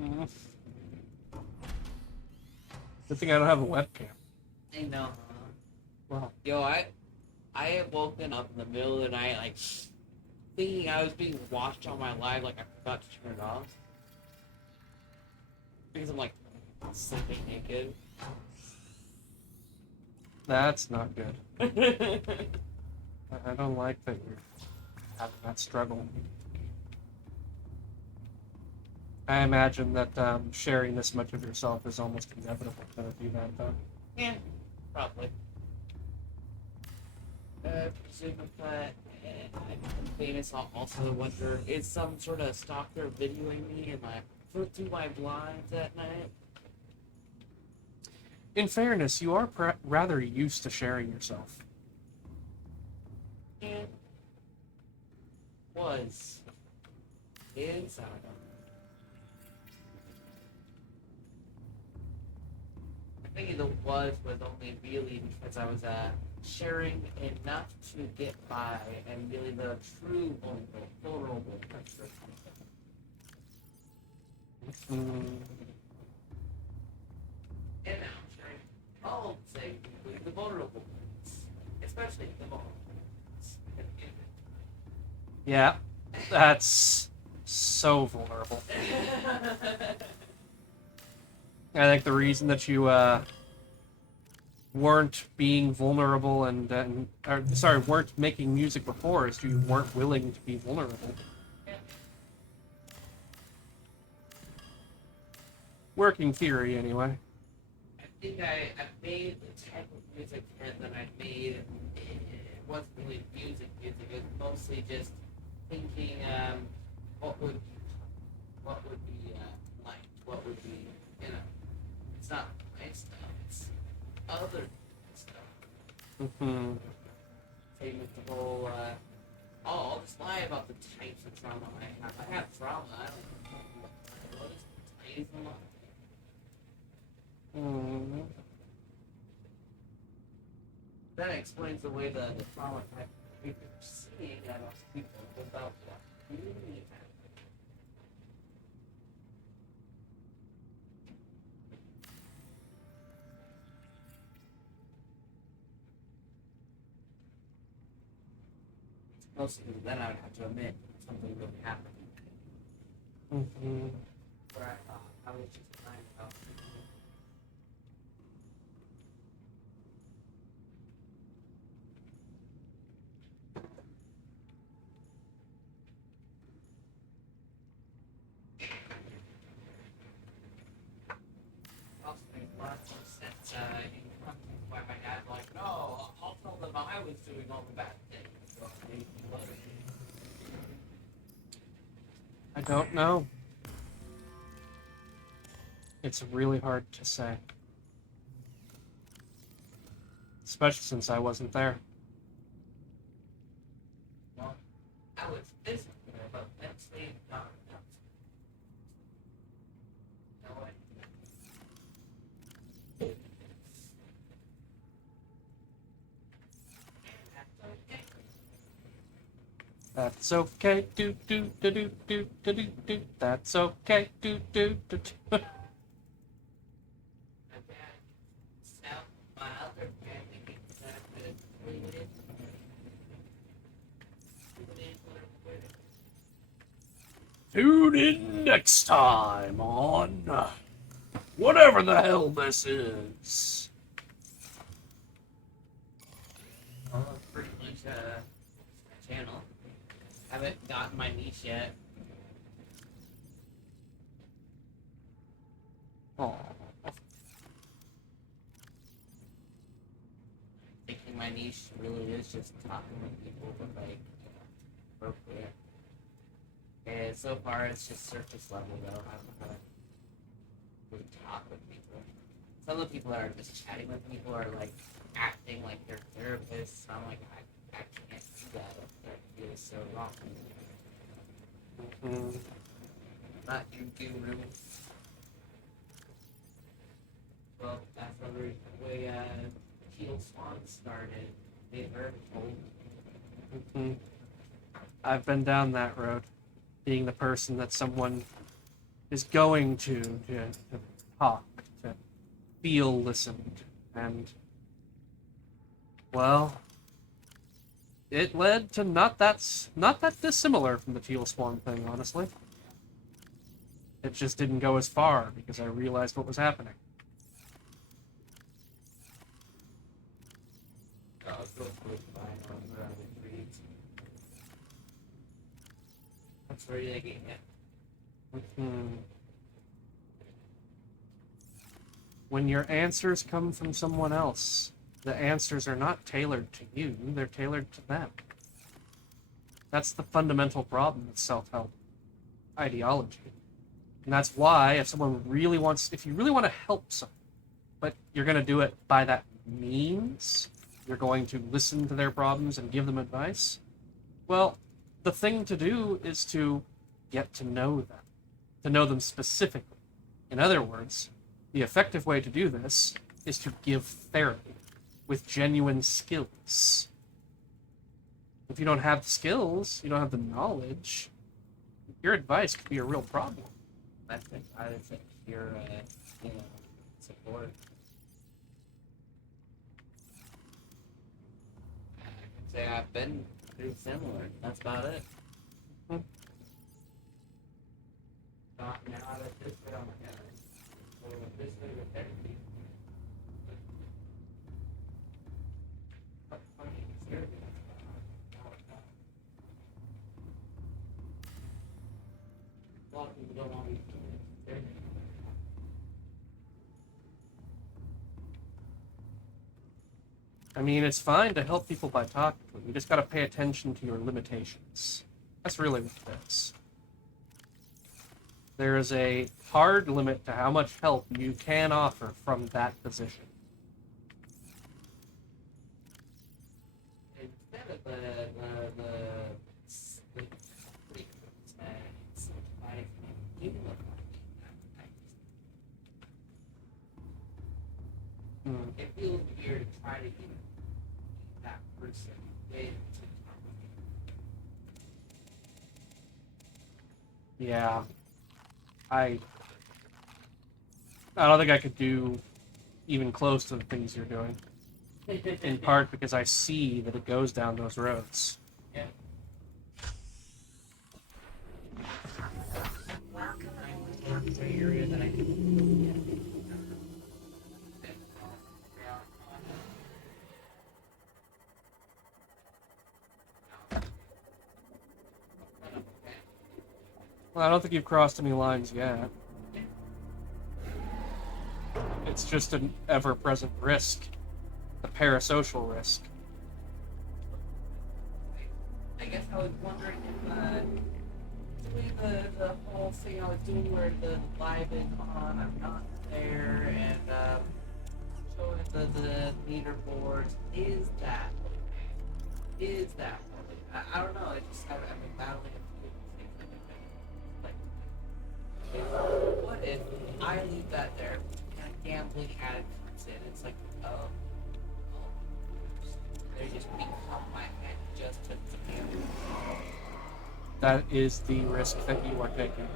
Mm. Good thing I don't have a webcam. I know. Wow. Yo, I had woken up in the middle of the night, like, thinking I was being watched on my live, like I forgot to turn it off. Because I'm, like, sleeping naked. That's not good. I don't like that you're having that struggle. I imagine that sharing this much of yourself is almost inevitable to do that, though. Yeah, probably. Presume that I'm famous. I'll also wonder, is some sort of stalker videoing me and I flip through my blinds at night? In fairness, you are rather used to sharing yourself. Yeah. Was. Is, I don't know. I think the was only really because I was sharing enough to get by and really the true vulnerable pressure. Mm. And now I'm sharing all say the vulnerable ones, especially the vulnerable ones. Yeah, that's so vulnerable. I think the reason that you weren't being vulnerable weren't making music before is you weren't willing to be vulnerable. Working theory, anyway. I think I made the type of music that I made. It wasn't really music. It was mostly just thinking what would be liked, what would be, you know. It's not my stuff. It's other stuff. Mm-hmm. Same with the whole. I'll just lie about the types of trauma I have. I have trauma. I don't know what it is. Mm-hmm. That explains the way the trauma type people are seeing at most people without what really happened. Mostly because then I would have to admit something really happened. Mm-hmm. Where I thought I was just lying about it. Also makes a lot more sense in context why my dad's like, no, I'll tell them I was doing all the bad things. So maybe he wasn't. I don't know. It's really hard to say. Especially since I wasn't there. Well, I was physically there, but mentally not enough. No, That's okay. Do do do do do do do do. That's okay. Do do do do. my dad, now my other family gets that leave it Tune in next time on whatever the hell this is. pretty much my channel. Haven't gotten my niche yet. Oh. Thinking my niche really is just talking with people, but like appropriate. And so far, it's just surface level though. I don't know how to really talk with people. Some of the people that are just chatting with people are like acting like they're therapists. I'm like, I can't do that. That feels so wrong. Mm-hmm. Not your guru. Well, that's the way Teal Swan started. They heard told. Mm-hmm. I've been down that road, being the person that someone is going to talk, to feel listened, and, well, it led to not that dissimilar from the teal swarm thing, honestly. It just didn't go as far because I realized what was happening. That's where you're getting it. When your answers come from someone else, the answers are not tailored to you, they're tailored to them. That's the fundamental problem with self-help ideology. And that's why if you really want to help someone, but you're going to do it by that means, you're going to listen to their problems and give them advice, well, the thing to do is to get to know them specifically. In other words, the effective way to do this is to give therapy with genuine skills. If you don't have the skills, you don't have the knowledge, your advice could be a real problem. I think your support. I can say I've been through similar. That's about it. Not now that this way, oh my god. So this way with therapy. A lot of people don't want me to do it. I mean, it's fine to help people by talking to them. You just gotta pay attention to your limitations. That's really what it is. There is a hard limit to how much help you can offer from that position. Instead of it feels weird to try to get that person in. Yeah. I don't think I could do even close to the things you're doing. In part because I see that it goes down those roads. Yeah. Area that I can. Well, I don't think you've crossed any lines yet. It's just an ever-present risk. The parasocial risk. I guess I was wondering if doing the whole thing I was doing where the live is on, I'm not there, and showing the leaderboards, is that I don't know, I've been battling a few things like what if I leave that there and a gambling addict comes in? It's like, they just become my head just to gamble. That is the risk that you are taking.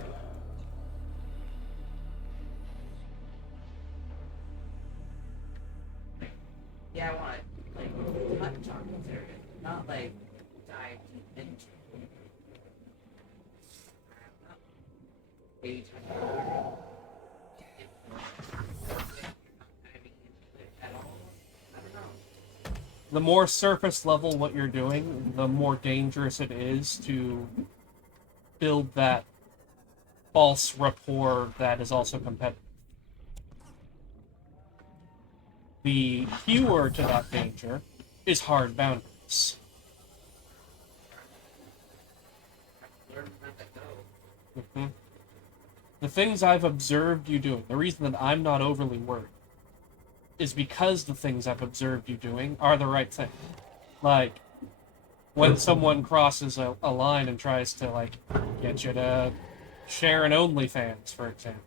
Yeah, I want to touch on this area, not like dive deep into it. Maybe touch on it. The more surface level what you're doing, the more dangerous it is to build that false rapport that is also competitive. The cure to that danger is hard boundaries. Mm-hmm. The things I've observed you doing, the reason that I'm not overly worried, is because the things I've observed you doing are the right thing. Like, when someone crosses a line and tries to, like, get you to share an OnlyFans, for example,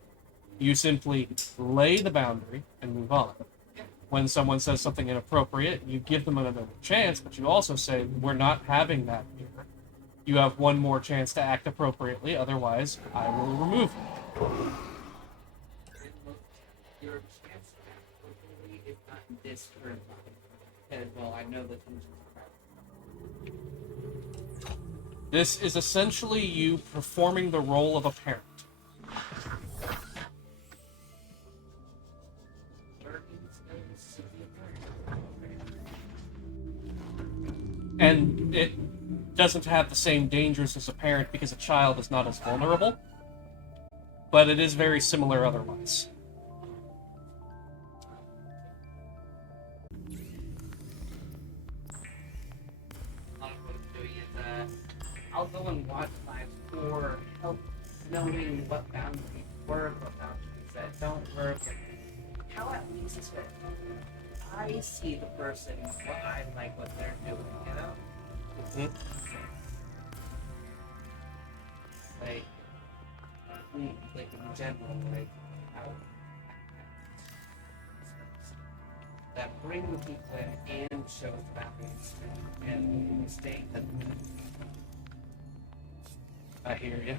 you simply lay the boundary and move on. When someone says something inappropriate, you give them another chance, but you also say, we're not having that here. You have one more chance to act appropriately, otherwise I will remove you. Your chance hopefully is not this current life. And well, I know the things This is essentially you performing the role of a parent. And it doesn't have the same dangers as a parent because a child is not as vulnerable, but it is very similar otherwise. I'll go and watch live for help knowing what boundaries work, what boundaries that don't work, and how at least is that I see the person, what I like, what they're doing, you know? Mm-hmm. Like in general, like how that bring the people in and shows boundaries and staying. I hear you.